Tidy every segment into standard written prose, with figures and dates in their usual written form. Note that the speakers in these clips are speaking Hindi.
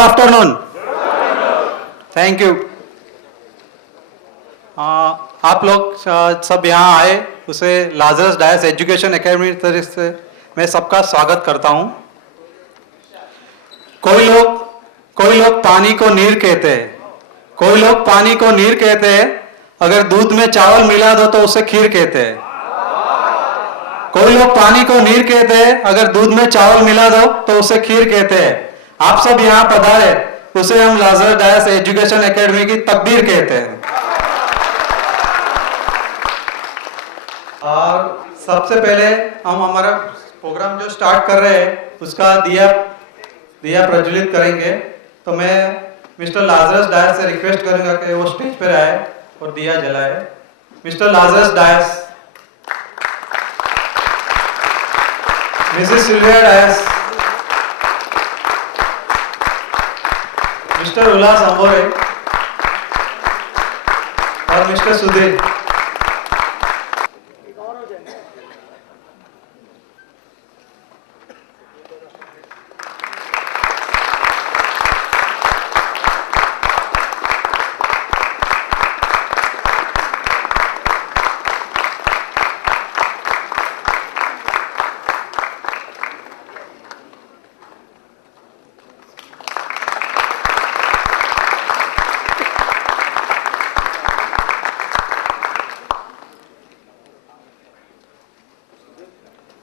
आफ्टरनून. Thank you. आप लोग सब यहाँ आए उसे लाजरस डायस एजुकेशन एकेडमी तरफ से मैं सबका स्वागत करता हूँ. कोई लोग पानी को नीर कहते हैं, कोई लोग पानी को नीर कहते हैं. अगर दूध में चावल मिला दो तो उसे खीर कहते हैं. कोई लोग पानी को नीर कहते हैं, अगर दूध में चावल मिला दो तो उसे खीर कहते हैं. आप सब यहाँ पधारे उसे हम लाजरस डायस एजुकेशन एकेडमी की तकदीर कहते हैं. और सबसे पहले हम हमारा प्रोग्राम जो स्टार्ट कर रहे हैं उसका दिया प्रज्वलित करेंगे. तो मैं मिस्टर लाजरस डायस से रिक्वेस्ट करूंगा कि वो स्टेज पर आए और दिया जलाए. Mister Lazarus Dias, missus Sylvia Dias, mister Ullas Ambore और mister Sudhir.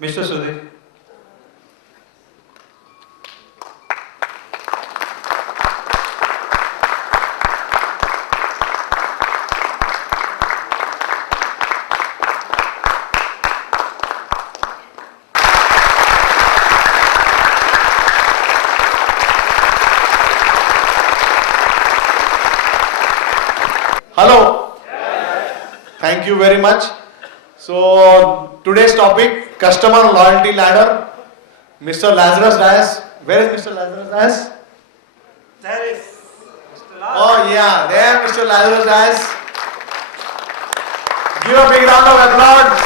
Mister Sudhir. Hello. Thank you very much. So today's topic, customer loyalty ladder. Mr. Lazarus Dias. Where is Mr. Lazarus Dias? There is. Oh yeah, there Mr. Lazarus Dias. Give a big round of applause.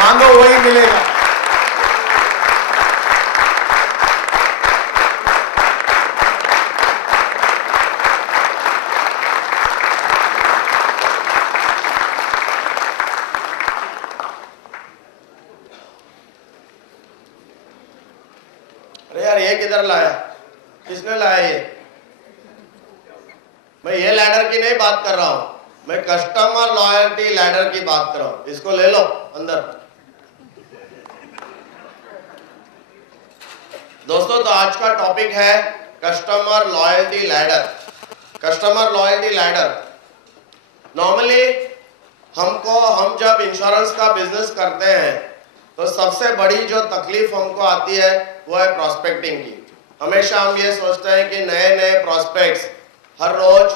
मांगो वही मिलेगा. अरे यार ये किधर लाया? किसने लाया ये? मैं ये लैडर की नहीं बात कर रहा हूं, मैं कस्टमर लॉयल्टी लैडर की बात कर रहा हूं. इसको ले लो अंदर. दोस्तों, तो आज का टॉपिक है customer loyalty ladder. Customer loyalty ladder normally हम जब इंश्योरेंस का बिजनेस करते हैं तो सबसे बड़ी जो तकलीफ हमको आती है वो है प्रॉस्पेक्टिंग की. हमेशा हम ये सोचते हैं कि नए नए प्रॉस्पेक्ट्स हर रोज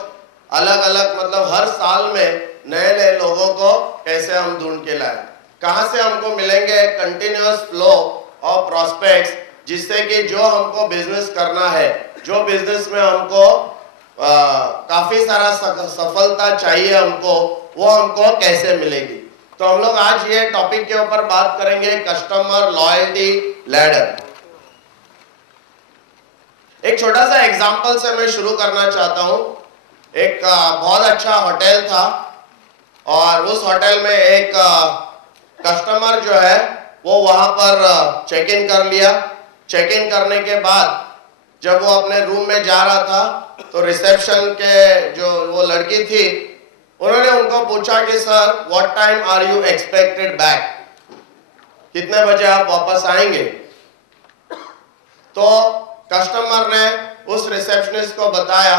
अलग अलग, मतलब हर साल में नए नए लोगों को कैसे हम ढूंढ के लाएं, कहां से हमको मिलेंगे कंटिन्यूअस फ्लो ऑफ प्रॉस्पेक्ट्स, जिससे कि जो हमको बिजनेस करना है, जो बिजनेस में हमको काफी सारा सफलता चाहिए हमको, वो हमको कैसे मिलेगी. तो हम लोग आज ये टॉपिक के ऊपर बात करेंगे, कस्टमर लॉयल्टी लैडर. एक छोटा सा एग्जांपल से मैं शुरू करना चाहता हूं. एक बहुत अच्छा होटल था और उस होटल में एक कस्टमर जो है वो वहां पर चेक इन कर लिया. चेक इन करने के बाद जब वो अपने रूम में जा रहा था तो रिसेप्शन के जो वो लड़की थी उन्होंने उनको पूछा कि sir what time are you expected back, कितने बजे आप वापस आएंगे. तो कस्टमर ने उस रिसेप्शनिस्ट को बताया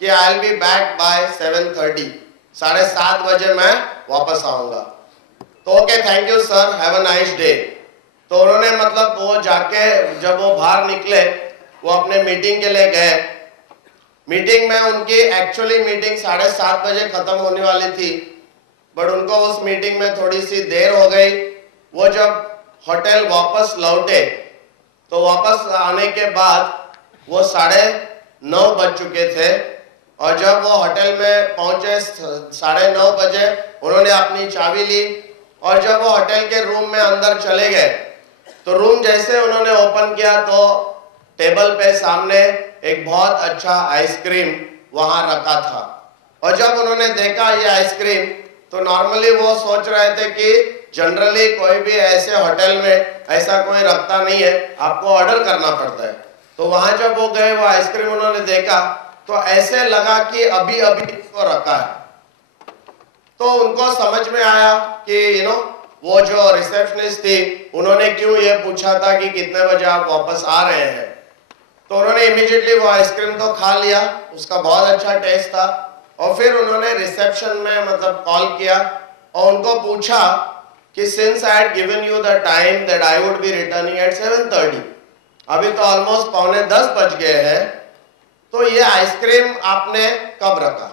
कि I will be back by 7:30, 7:30 बजे मैं वापस आऊंगा. तो okay, thank you sir, have a nice day. तो उन्होंने मतलब वो जाके जब वो बाहर निकले वो अपने मीटिंग के लिए गए. मीटिंग में उनकी एक्चुअली मीटिंग 7:30 बजे खत्म होने वाली थी, बट उनको उस मीटिंग में थोड़ी सी देर हो गई. वो जब होटल वापस लौटे तो वापस आने के बाद वो 9:30 बज चुके थे. और जब वो होटल में पहुंचे 9:30 बजे उन्होंने अपनी चाबी ली और जब वो होटल के रूम में अंदर चले गए तो रूम जैसे उन्होंने ओपन किया तो टेबल पे सामने एक बहुत अच्छा आइसक्रीम वहां रखा था। और जब उन्होंने देखा ये आइसक्रीम, तो नॉर्मली वो सोच रहे थे कि जनरली कोई भी ऐसे होटल में ऐसा कोई रखता नहीं है, आपको ऑर्डर करना पड़ता है। तो वहां जब वो गए, वो आइसक्रीम उन्होंने देखा तो ऐसे लगा कि अभी अभी इसको रखा है। तो उनको समझ में आया कि वो जो रिसेप्शनिस्ट थी, उन्होंने क्यों ये पूछा था कि कितने बजे आप वापस आ रहे हैं। तो उन्होंने इमीडिएटली वो आइसक्रीम तो खा लिया, उसका बहुत अच्छा टेस्ट था। और फिर उन्होंने रिसेप्शन में मतलब कॉल किया और उनको पूछा कि since I had given you the time that I would be returning at 7:30, अभी तो ऑलमोस्ट 9:45 बज गए हैं, तो ये आइसक्रीम आपने कब रखा।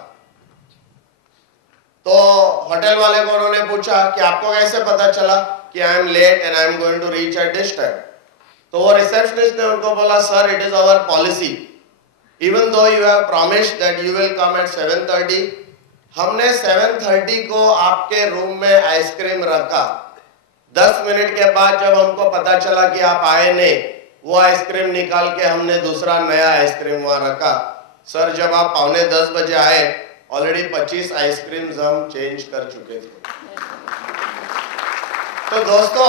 तो होटल वाले को उन्होंने पूछा कि आपको कैसे पता चला कि I am late and I am going to reach at this time. तो वो रिसेप्शनिस्ट ने उनको बोला, sir it is our policy, even though you have promised that you will come at 7:30, हमने 7:30 को आपके रूम में आइसक्रीम रखा। 10 मिनट के बाद जब हमको पता चला कि आप आए नहीं, वो आइसक्रीम निकाल के हमने दूसरा नया आइसक्रीम वहां रखा। सर जब आप 9:45 बजे आए, ऑलरेडी 25 आइसक्रीम्स हम चेंज कर चुके थे। तो दोस्तों,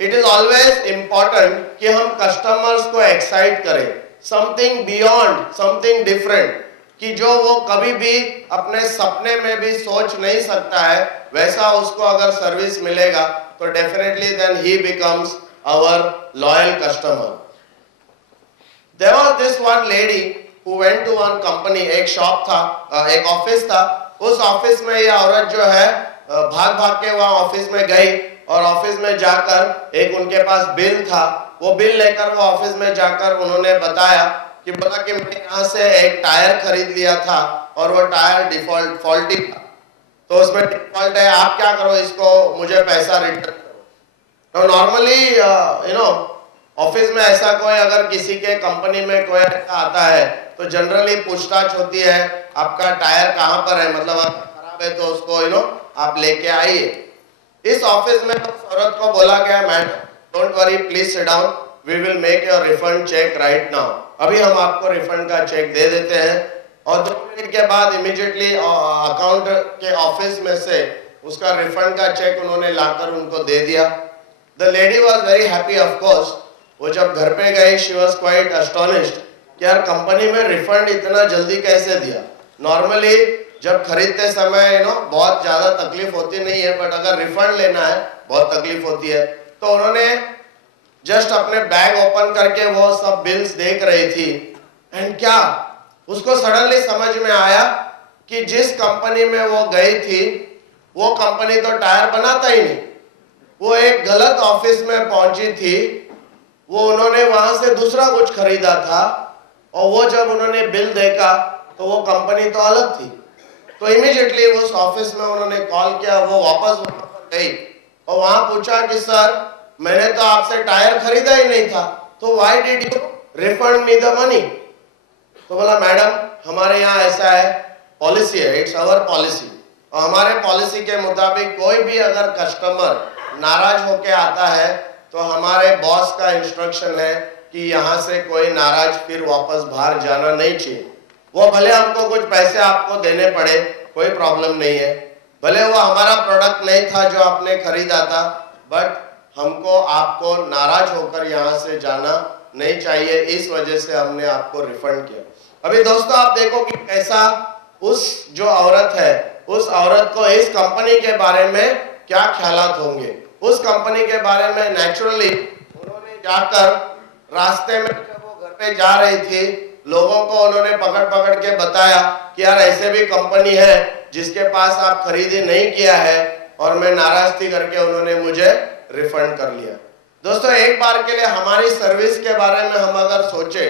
इट इज ऑलवेज इंपॉर्टेंट कि हम कस्टमर्स को एक्साइट करें, समथिंग बियॉन्ड, समथिंग डिफरेंट, कि जो वो कभी भी अपने सपने में भी सोच नहीं सकता है, वैसा उसको अगर सर्विस मिलेगा तो definitely then he becomes our loyal customer. There was this one lady who went to one company, एक शॉप था, एक ऑफिस था। उस ऑफिस में ये औरत जो है भाग भाग के वहां ऑफिस में गई और ऑफिस में जाकर एक उनके पास बिल था, वो बिल लेकर वो ऑफिस में जाकर उन्होंने बताया कि बोला कि मैंने यहाँ से एक टायर खरीद लिया था और वो टायर फॉल्टी था, तो उसमें डिफॉल्ट है, आप क्या करो, इसको मुझे पैसा रिटर्न करो। तो नॉर्मली ऑफिस में ऐसा कोई अगर किसी के कंपनी में कोई आता है तो जनरली पूछताछ होती है, आपका टायर कहाँ पर है, मतलब खराब है तो उसको आप लेके आइए। इस ऑफिस में उस औरत को बोला गया, madam don't worry, please sit down, we will make your refund cheque right now, अभी हम आपको रिफंड का चेक दे देते हैं। और 2 मिनट के बाद इमीडिएटली अकाउंट के ऑफिस में से उसका रिफंड का चेक उन्होंने लाकर उनको दे दिया। The lady was very happy of course. वो जब घर पे गई, शी वॉज क्वाइट एस्टोनिश्ड कि यार कंपनी में रिफंड इतना जल्दी कैसे दिया। नॉर्मली जब खरीदते समय बहुत ज्यादा तकलीफ होती नहीं है, बट अगर रिफंड लेना है बहुत तकलीफ होती है। तो उन्होंने जस्ट अपने बैग ओपन करके वो सब बिल्स देख रही थी, एंड क्या उसको सडनली समझ में आया कि जिस कंपनी में वो गई थी वो कंपनी तो टायर बनाता ही नहीं, वो एक गलत ऑफिस में पहुंची थी, वो उन्होंने वहां से दूसरा कुछ खरीदा था, और वो जब उन्होंने बिल देखा तो वो कंपनी तो अलग थी। तो इमीडिएटली उस ऑफिस में उन्होंने कॉल किया, वो वापस वहां पर गई और वहां पूछा कि सर मैंने तो आपसे टायर खरीदा ही नहीं था, तो why did you refund me the money. तो बोला, मैडम हमारे यहाँ ऐसा है, पॉलिसी है, इट्स आवर पॉलिसी, और हमारे पॉलिसी के मुताबिक कोई भी अगर कस्टमर नाराज होके आता है तो हमारे बॉस का इंस्ट्रक्शन है कि यहाँ से कोई नाराज फिर वापस बाहर जाना नहीं चाहिए। वो भले हमको कुछ पैसे आपको देने पड़े, कोई प्रॉब्लम नहीं है, भले वो हमारा प्रोडक्ट नहीं था जो आपने खरीदा था, बट हमको आपको नाराज होकर यहाँ से जाना नहीं चाहिए, इस वजह से हमने आपको रिफंड किया। अभी दोस्तों आप देखो कि कैसा उस जो औरत है, उस औरत को इस कंपनी के बारे में क्या ख्यालात होंगे। उस कंपनी के बारे में नेचुरली उन्होंने जाकर रास्ते में जब वो घर पे जा रही थी, लोगों को उन्होंने पकड़ पकड़ के बताया कि यार ऐसे भी कंपनी है जिसके पास आप खरीदी नहीं किया है, और मैं नाराज थी करके उन्होंने मुझे रिफंड कर लिया। दोस्तों एक बार के लिए हमारी सर्विस के बारे में हम अगर सोचे,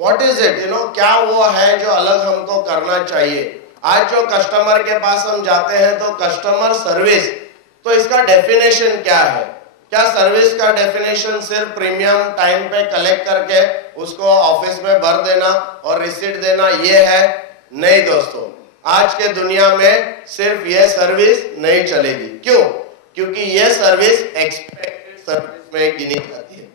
व्हाट इज इट, क्या वो है जो अलग हमको करना चाहिए। आज जो कस्टमर के पास हम जाते हैं तो कस्टमर सर्विस, तो इसका डेफिनेशन क्या है। क्या सर्विस का डेफिनेशन सिर्फ प्रीमियम टाइम पे कलेक्ट करके उसको ऑफिस में भर देना और रिसीट देना ये है? नहीं दोस्तों, आज के दुनिया में सिर्फ ये सर्विस नहीं चलेगी। क्यों? क्योंकि ये सर्विस एक्सपेक्टेड सर्विस में गिनी जाती है।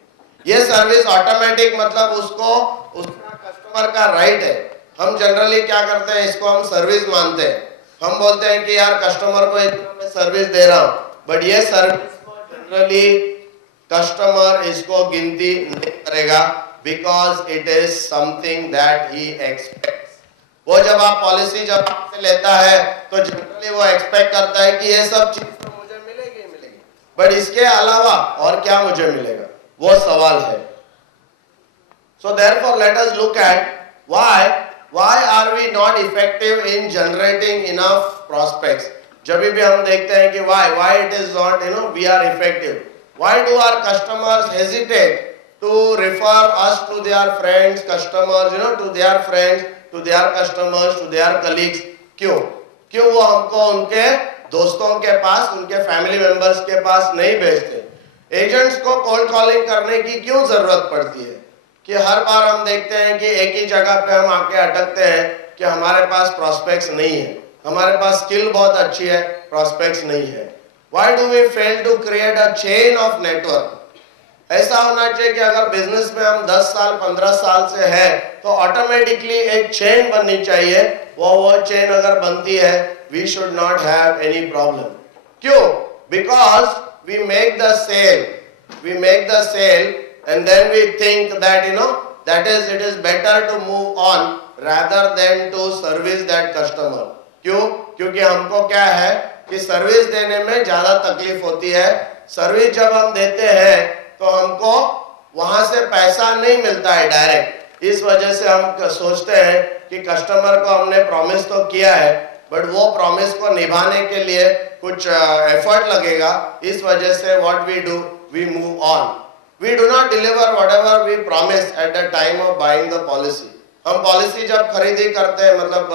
ये सर्विस ऑटोमेटिक मतलब उसको उसका कस्टमर का राइट है। हम जनरली क्या करते हैं, इसको हम सर्विस मानते हैं। हम बोलते हैं कि यार कस्टमर को इतना मैं सर्विस दे रहा हूं, बट ये सर्विस को जनरली कस्टमर इसको गिनती नहीं करेगा, because it is something that he aspects. वो जब आप पॉलिसी जब आपसे लेता है तो जनरली वो एक्सपेक्ट करता है कि ये सब चीज तो मुझे मिलेगी मिलेगी, बट इसके अलावा और क्या मुझे मिलेगा, वो सवाल है। So therefore let us look at why are we not effective in generating enough prospects। जब भी हम देखते हैं कि why it is not we are effective, why do our customers hesitate to refer us to their friends, customers, to their friends, to their customers, to their colleagues। क्यों वो हमको उनके दोस्तों के पास, उनके फैमिली मेंबर्स के पास नहीं भेजते। एजेंट्स को कोल्ड कॉलिंग करने की क्यों जरूरत पड़ती है कि हर बार हम देखते हैं कि एक ही जगह पे हम आके अटकते हैं कि हमारे पास प्रॉस्पेक्ट्स नहीं है, हमारे पास स्किल बहुत अच्छी है, प्रॉस्पेक्ट्स नहीं है। Why do we fail to create a chain of network. ऐसा होना चाहिए कि अगर बिजनेस में हम 10 साल 15 साल से है तो ऑटोमेटिकली एक चेन बननी चाहिए। वो चेन अगर बनती है, we should not have any problem. क्यों? Because we make the cell and then we think that that is it is better to move on rather than to service that customer। क्योंकि हमको क्या है कि सर्विस देने में ज्यादा तकलीफ होती है। सर्विस जब हम देते हैं तो हमको वहां से पैसा नहीं मिलता है डायरेक्ट, इस वजह से हम सोचते हैं कि कस्टमर को हमने प्रॉमिस तो किया है, बट वो प्रॉमिस को निभाने के लिए कुछ एफर्ट लगेगा। इस वजह से what we do, we move on. We do not deliver whatever we promise at the time of buying the policy। हम पॉलिसी जब खरीदी करते हैं, मतलब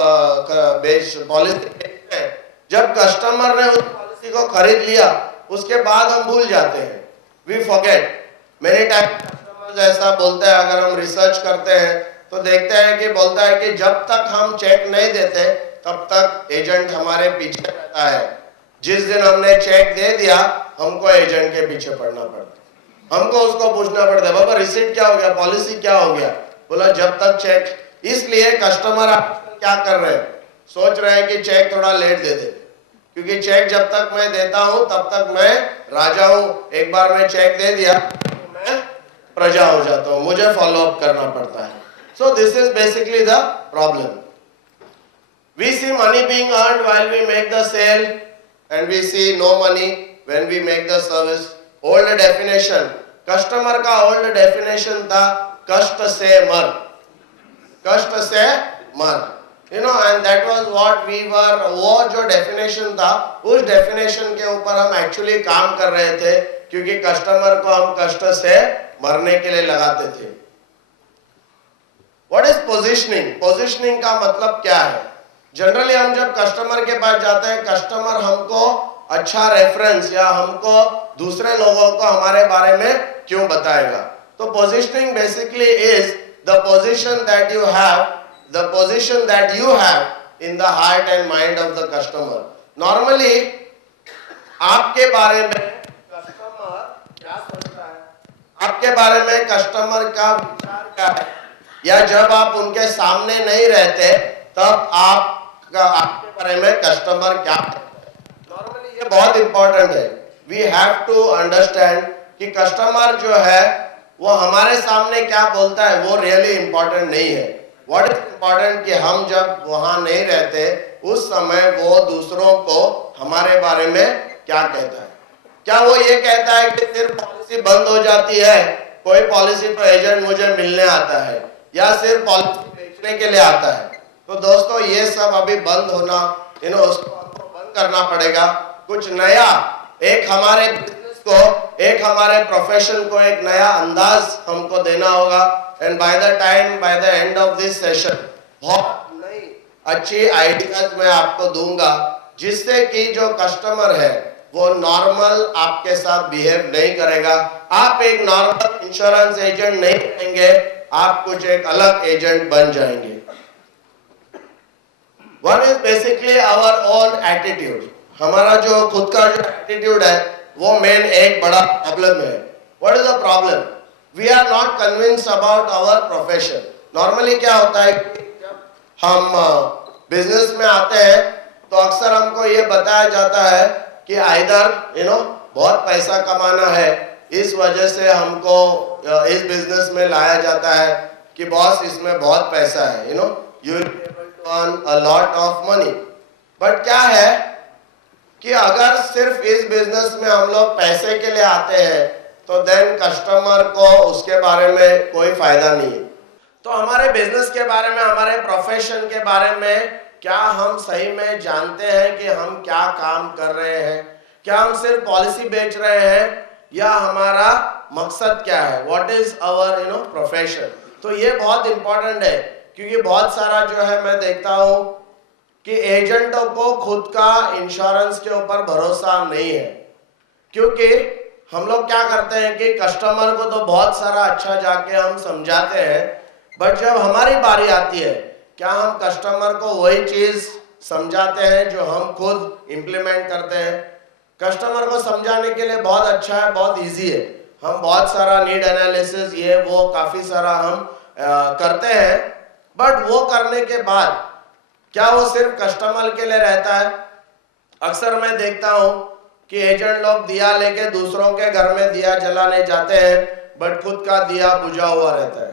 पॉलिसी बेचते हैं, जब कस्टमर ने उस पॉलिसी को खरीद लिया उसके बाद हम भूल जाते हैं, we forget। Many time customer ऐसा बोलते हैं, अगर हम रिसर्च करते हैं तो देखते हैं कि बोलता है कि जब तक हम चेक नहीं देते तब तक एजेंट हमारे पीछे रहता है। जिस दिन हमने चेक दे दिया हमको एजेंट के पीछे पड़ना पड़ता, हमको उसको पूछना पड़ता है, बाबा रिसीट क्या हो गया, पॉलिसी क्या हो गया। बोला जब तक चेक। इसलिए कस्टमर क्या कर रहे हैं, सोच रहे हैं कि चेक थोड़ा लेट दे दे, क्योंकि चेक जब तक मैं देता हूं तब तक मैं राजा हूं। एक बार मैं चेक दे दिया तो मैं प्रजा हो जाता हूं, मुझे फॉलो अप करना पड़ता है। So this is basically the problem. We see money being earned while we make the sale and we see no money when we make the service. Old definition, customer का ओल्ड डेफिनेशन था कष्ट से मर, कष्ट से मर, and that was what we were. वो जो डेफिनेशन था उस डेफिनेशन के ऊपर हम एक्चुअली काम कर रहे थे, क्योंकि कस्टमर को हम कष्ट से मरने के लिए लगाते थे। What is positioning? पोजिशनिंग का मतलब क्या है? जनरली हम जब कस्टमर के पास जाते हैं, कस्टमर हमको अच्छा रेफरेंस या हमको दूसरे लोगों को हमारे बारे में क्यों बताएगा। तो positioning basically is the position that you have, the position that you have in the heart and mind of the customer. Normally आपके बारे में कस्टमर क्या सोच रहा है, आपके बारे में कस्टमर का विचार क्या है, या जब आप उनके सामने नहीं रहते तब आपके बारे में कस्टमर क्या है। नॉर्मली ये बहुत इंपॉर्टेंट है। वी हैव टू अंडरस्टैंड कि कस्टमर जो है वो हमारे सामने क्या बोलता है वो रियली इंपॉर्टेंट नहीं है। व्हाट इज इंपॉर्टेंट कि हम जब वहां नहीं रहते उस समय वो दूसरों को हमारे बारे में क्या कहता है। क्या वो ये कहता है कि सिर्फ पॉलिसी बंद हो जाती है, कोई पॉलिसी तो एजेंट मुझे मिलने आता है, या सिर्फ पॉलिसी बेचने के लिए आता है। तो दोस्तों ये सब अभी बंद होना, उसको हमको बंद करना पड़ेगा। कुछ नया, एक हमारे बिजनेस को, एक हमारे प्रोफेशन को एक नया अंदाज हमको देना होगा। And by the end of this session बहुत नई अच्छी आइडियाज मैं आपको दूंगा, जिससे कि जो कस्टमर है वो नॉर्मल आपके साथ बिहेव नहीं करेगा। आप एक नॉर्मल इंश्योरेंस एजेंट नहीं रहेंगे, आप कुछ एक अलग एजेंट बन जाएंगे। One is basically our own attitude. हमारा जो खुद का जो एटीट्यूड है वो मेन एक बड़ा प्रॉब्लम है। What is the problem? We are not convinced about our profession. Normally क्या होता है, हम बिजनेस में आते हैं तो अक्सर हमको ये बताया जाता है कि आइदर बहुत पैसा कमाना है, इस वजह से हमको इस बिजनेस में लाया जाता है कि बॉस इसमें बहुत पैसा है, you will be able to earn a lot of money. But क्या है कि अगर सिर्फ इस बिजनेस में हम लोग पैसे के लिए आते हैं तो देन कस्टमर को उसके बारे में कोई फायदा नहीं है। तो हमारे बिजनेस के बारे में, हमारे प्रोफेशन के बारे में क्या हम सही में जानते हैं कि हम क्या काम कर रहे हैं? क्या हम सिर्फ पॉलिसी बेच रहे हैं या हमारा मकसद क्या है? What is our profession? तो ये बहुत इंपॉर्टेंट है, क्योंकि बहुत सारा जो है मैं देखता हूं कि एजेंटों को खुद का इंश्योरेंस के ऊपर भरोसा नहीं है। क्योंकि हम लोग क्या करते हैं कि कस्टमर को तो बहुत सारा अच्छा जाके हम समझाते हैं, बट जब हमारी बारी आती है, क्या हम कस्टमर को वही चीज समझाते हैं जो हम खुद इम्प्लीमेंट करते हैं? कस्टमर को समझाने के लिए बहुत अच्छा है, बहुत इजी है। हम बहुत सारा नीड एनालिसिस ये वो काफी सारा हम करते हैं, बट वो करने के बाद क्या वो सिर्फ कस्टमर के लिए रहता है? अक्सर मैं देखता हूं कि एजेंट लोग दिया लेके दूसरों के घर में दिया जलाने जाते हैं, बट खुद का दिया बुझा हुआ रहता है।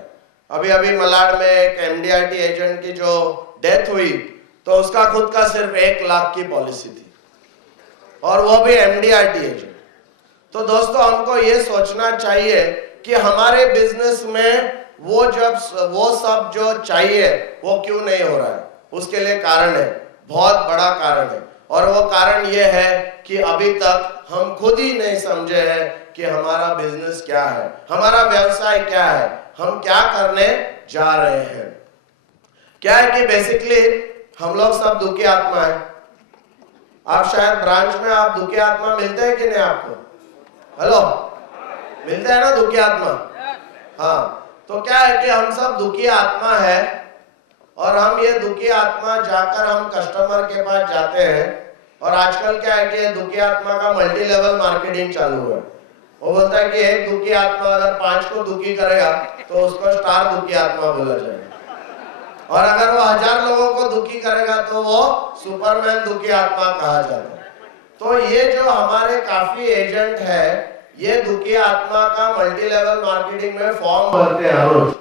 अभी अभी मलाड में एक एमडीआरटी एजेंट की जो डेथ हुई तो उसका खुद का सिर्फ 1 लाख की पॉलिसी थी, और वो भी एमडीआरटी एजेंट। तो दोस्तों हमको ये सोचना चाहिए कि हमारे बिजनेस में वो सब जो चाहिए वो क्यों नहीं हो रहा है? उसके लिए कारण है, बहुत बड़ा कारण है, और वो कारण ये है कि अभी तक हम खुद ही नहीं समझे हैं कि हमारा बिजनेस क्या है, हमारा व्यवसाय क्या है, हम क्या करने जा रहे हैं। क्या है कि बेसिकली हम लोग सब दुखी आत्मा है। आप शायद ब्रांच में आप दुखी आत्मा मिलते हैं कि नहीं आपको? हेलो, मिलते हैं ना दुखी आत्मा? हाँ, तो क्या है कि हम सब दुखी आत्मा है, और हम ये दुखी आत्मा जाकर हम कस्टमर के पास जाते हैं, और आजकल क्या है कि दुखी आत्मा का मल्टी लेवल मार्केटिंग चालू है। वो बोलता है कि एक दुखी आत्मा अगर 5 को दुखी करेगा तो उसको स्टार दुखी आत्मा बोला जाएगा, और अगर वो 1000 लोगों को दुखी करेगा तो वो सुपरमैन दुखी आत्मा कहा जाता है। तो ये जो हमारे काफी एजेंट है, ये दुखी आत्मा का मल्टी लेवल मार्केटिंग में फॉर्म भरते हैं रोज,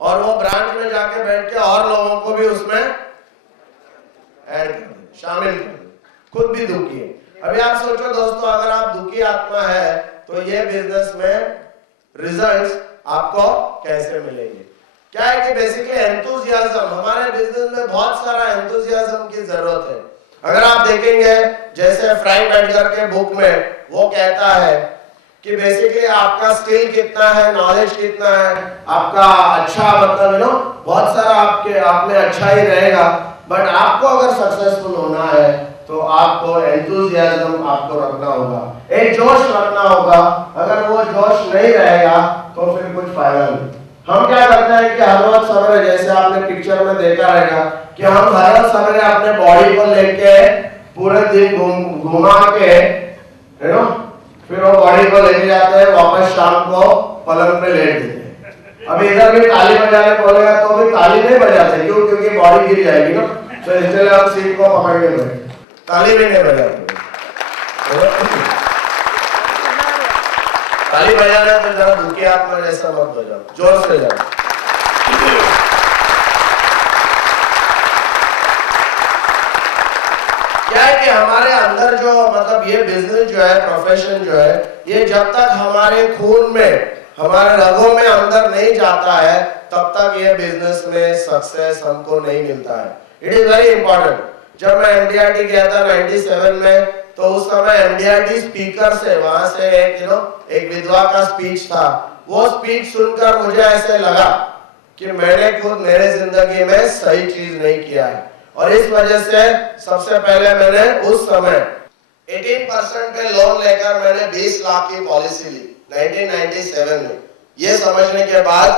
और वो ब्रांच में जाके बैठ के और लोगों को भी उसमें ऐड कर दें, शामिल कर दें, खुद भी दुखी है। अभी आप सोचो दोस्तों, अगर आप दुखी आत्मा है तो ये बिजनेस में रिजल्ट्स आपको कैसे मिलेंगे? क्या है कि बेसिकली एंथुसियाज्म, हमारे बिजनेस में बहुत सारा एंथुसियाज्म की जरूरत है। अगर आप देखेंगे जैसे फ्रैंक एडगर के बुक में वो कहता है कि बेसिकली आपका स्किल कितना है, नॉलेज कितना है, आपका अच्छा मतलब बहुत सारा आप में अच्छा ही रहेगा, बट आपको अगर सक्सेसफुल होना है तो आपको एंथुसियाज्म आपको रखना होगा, एक जोश रखना होगा। अगर वो जोश नहीं रहेगा तो फिर कुछ फायदा नहीं। हम क्या करते हैं कि हर रोज सवेरे, जैसे आपने पिक्चर में देखा रहेगा कि हम हर रोज सवेरे अपने बॉडी को लेके पूरे दिन घुमा के फिर वो बॉडी को लेके जाते हैं, वापस शाम को पलंग पे लेट देते हैं। अभी इधर भी ताली बजाने बोलेगा तो भी ताली नहीं बजाते, क्यों? क्योंकि बॉडी गिर जाएगी ना, तो इसलिए हम सीट को पकड़ के बैठे, ताली भी नहीं बजाते। ताली बजाना तो जरा दुखी आत्मा जैसा मत बजाओ, जोर से जाओ। क्या है कि हमारे अंदर जो मतलब ये बिजनेस जो है, प्रोफेशन जो है, ये जब तक हमारे खून में, हमारे रगों में अंदर नहीं जाता है, तब तक ये बिजनेस में सक्सेस हमको नहीं मिलता है। It is very important. जब मैं एमडीआरटी गया था 97 में, तो उस समय एमडीआरटी स्पीकर से वहां से एक विधवा का स्पीच था। वो स्पीच सुनकर मुझे ऐसे लगा कि मैंने खुद मेरे जिंदगी में सही चीज नहीं किया है, और इस वजह से सबसे पहले मैंने उस समय 18% पे लोन लेकर मैंने 20 लाख की पॉलिसी ली 1997 में, ये समझने के बाद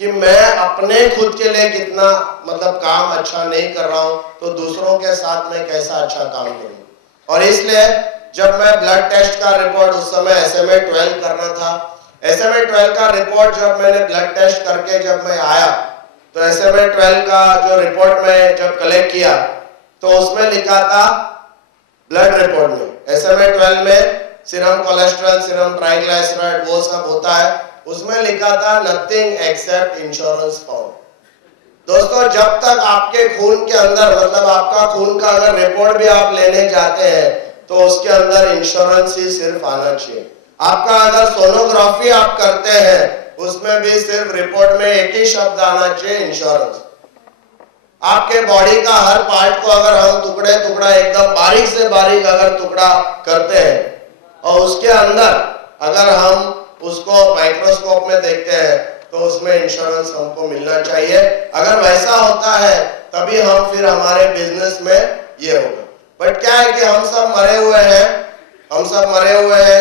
कि मैं अपने खुद के लिए कितना मतलब काम अच्छा नहीं कर रहा हूं, तो दूसरों के साथ में कैसा अच्छा काम करूं। और इसलिए जब मैं ब्लड टेस्ट का रिपोर्ट, उस समय SMA 12 करना था, SMA-12 का रिपोर्ट जब मैंने ब्लड टेस्ट करके जब मैं आया तो SMA-12 का जो रिपोर्ट मैं जब कलेक्ट किया तो उसमें लिखा था ब्लड रिपोर्ट में SMA-12 में सीरम कोलेस्ट्रॉल, सीरम ट्राइग्लिसराइड वो सब होता है, उसमें लिखा था नथिंग एक्सेप्ट इंश्योरेंस फाउंड। दोस्तों, जब तक आपके खून के अंदर मतलब आपका खून का अगर रिपोर्ट भी आप लेने जाते हैं तो उसके अंदर इंश्योरेंस ही सिर्फ आना चाहिए। आपका अगर सोनोग्राफी आप करते हैं उसमें भी सिर्फ रिपोर्ट में एक ही शब्द आना चाहिए, इंश्योरेंस। आपके बॉडी का हर पार्ट को अगर हम टुकड़े टुकड़ा एकदम बारीक से बारीक अगर टुकड़ा करते हैं और उसके अंदर अगर हम उसको माइक्रोस्कोप में देखते हैं तो उसमें इंश्योरेंस हमको मिलना चाहिए। अगर वैसा होता है तभी हम फिर हमारे बिजनेस में ये होगा। बट क्या है कि हम सब मरे हुए हैं,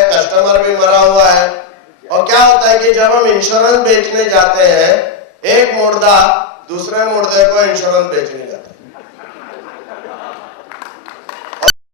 कस्टमर भी मरा हुआ है। और क्या होता है कि जब हम इंश्योरेंस बेचने जाते हैं, एक मुर्दा दूसरे मुर्दे को इंश्योरेंस बेचने जाता है।